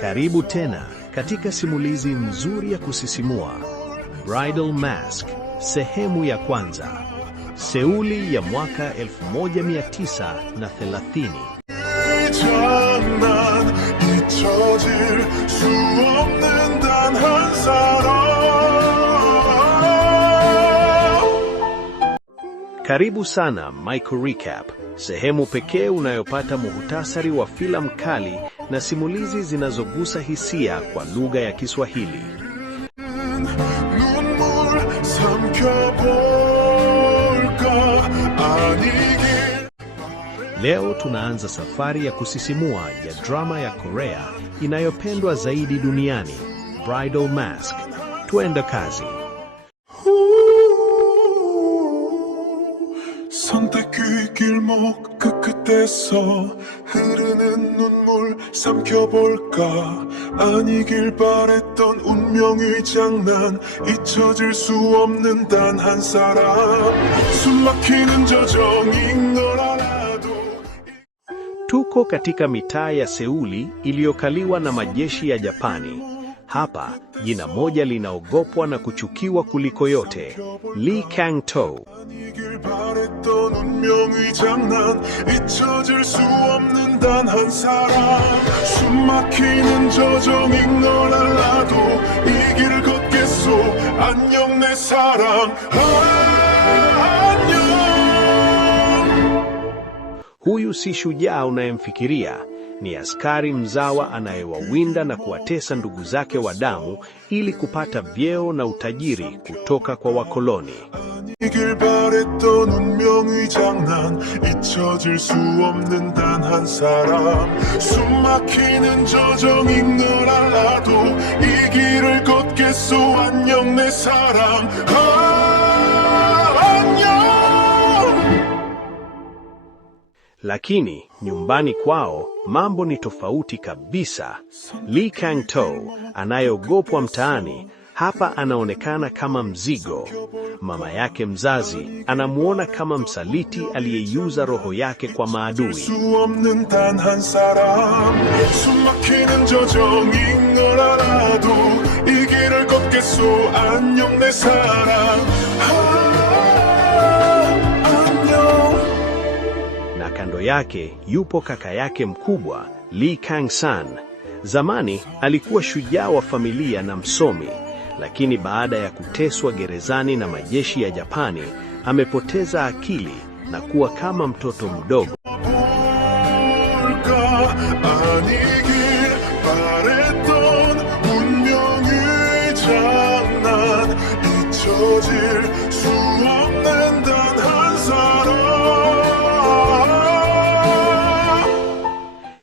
Karibu tena katika simulizi nzuri ya kusisimua, Bridal Mask, sehemu ya kwanza. Seuli ya mwaka 1930. Karibu sana Michael Recap, sehemu pekee unayopata muhtasari wa filamu kali na simulizi zinazogusa hisia kwa lugha ya Kiswahili. Leo tunaanza safari ya kusisimua ya drama ya Korea inayopendwa zaidi duniani, Bridal Mask. Tuende kazi. 선택의 길목 그 끝에서 흐르는 눈물 삼켜볼까. 아니길 바랬던 운명의 장난, 잊혀질 수 없는 단 한 사람. 숨막히는 저정인 걸 알아도. Tuko katika mitaa ya Seuli iliyokaliwa na majeshi ya Japani. Hapa jina moja linaogopwa na kuchukiwa kuliko yote, Lee Kang-to. Huyu si shujaa unayemfikiria, ni askari mzawa anayewawinda na kuwatesa ndugu zake wa damu ili kupata vyeo na utajiri kutoka kwa wakoloni. Lakini nyumbani kwao mambo ni tofauti kabisa. Lee Kang-to, anayeogopwa mtaani, hapa anaonekana kama mzigo. Mama yake mzazi anamuona kama msaliti aliyeiuza roho yake kwa maadui. Kando yake yupo kaka yake mkubwa, Lee Kang-san. Zamani alikuwa shujaa wa familia na msomi, lakini baada ya kuteswa gerezani na majeshi ya Japani, amepoteza akili na kuwa kama mtoto mdogo.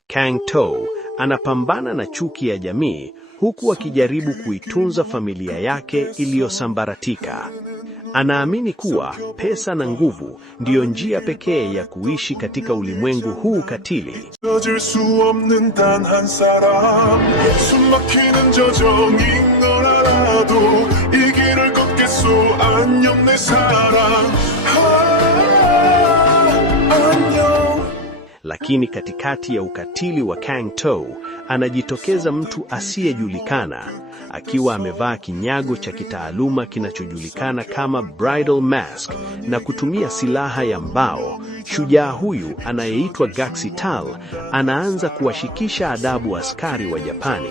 Kang-to anapambana na chuki ya jamii huku akijaribu kuitunza familia yake iliyosambaratika. Anaamini kuwa pesa na nguvu ndiyo njia pekee ya kuishi katika ulimwengu huu katili. Lakini katikati ya ukatili wa Kang-to, anajitokeza mtu asiyejulikana, akiwa amevaa kinyago cha kitaaluma kinachojulikana kama Bridal Mask na kutumia silaha ya mbao. Shujaa huyu anayeitwa Gaksital anaanza kuwashikisha adabu askari wa Japani.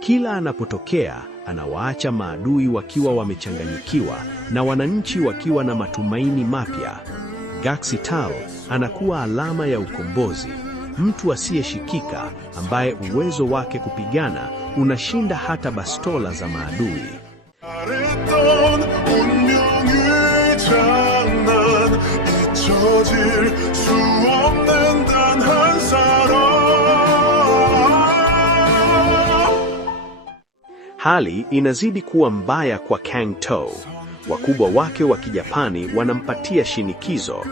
Kila anapotokea, anawaacha maadui wakiwa wamechanganyikiwa na wananchi wakiwa na matumaini mapya. Gaksital anakuwa alama ya ukombozi, mtu asiyeshikika ambaye uwezo wake kupigana unashinda hata bastola za maadui. Hali inazidi kuwa mbaya kwa Kang-to. Wakubwa wake wa Kijapani wanampatia shinikizo.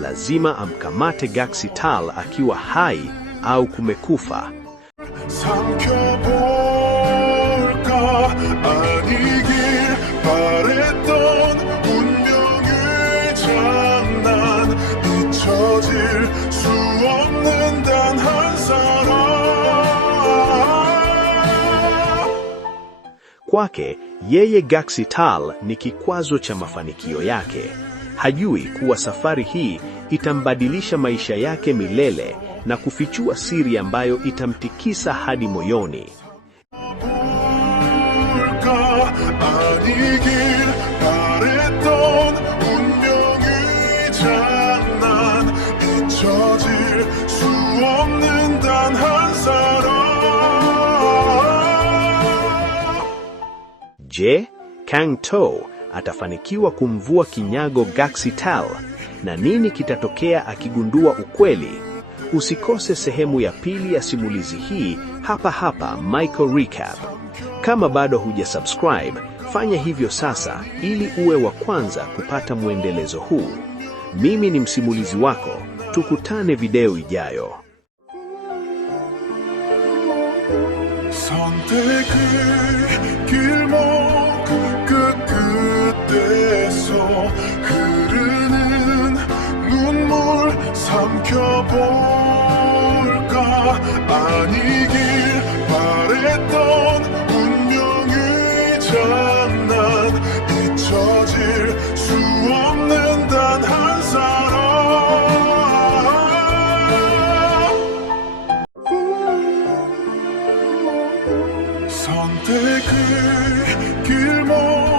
Lazima amkamate Gaksital akiwa hai au kumekufa. 바랬던 운명의 장난 잊혀질 수 없는 단 한 사람. Kwake yeye Gaxital ni kikwazo cha mafanikio yake. Hajui kuwa safari hii itambadilisha maisha yake milele na kufichua siri ambayo itamtikisa hadi moyoni. 아니길 바랬던 운명의 장난 잊혀질 수 없는 단 한 사람. Je, Kang To atafanikiwa kumvua kinyago Gaxital na nini kitatokea akigundua ukweli? Usikose sehemu ya pili ya simulizi hii hapa Michael Recap. Kama bado hujasubscribe, fanya hivyo sasa ili uwe wa kwanza kupata mwendelezo huu. Mimi ni msimulizi wako, tukutane video ijayo. 선택의 길목 끝에서 흐르는 눈물 삼켜볼까. 아니길 바랬던 운명의 장난 잊혀질 수 없는 단 한 사람. 선택의 길목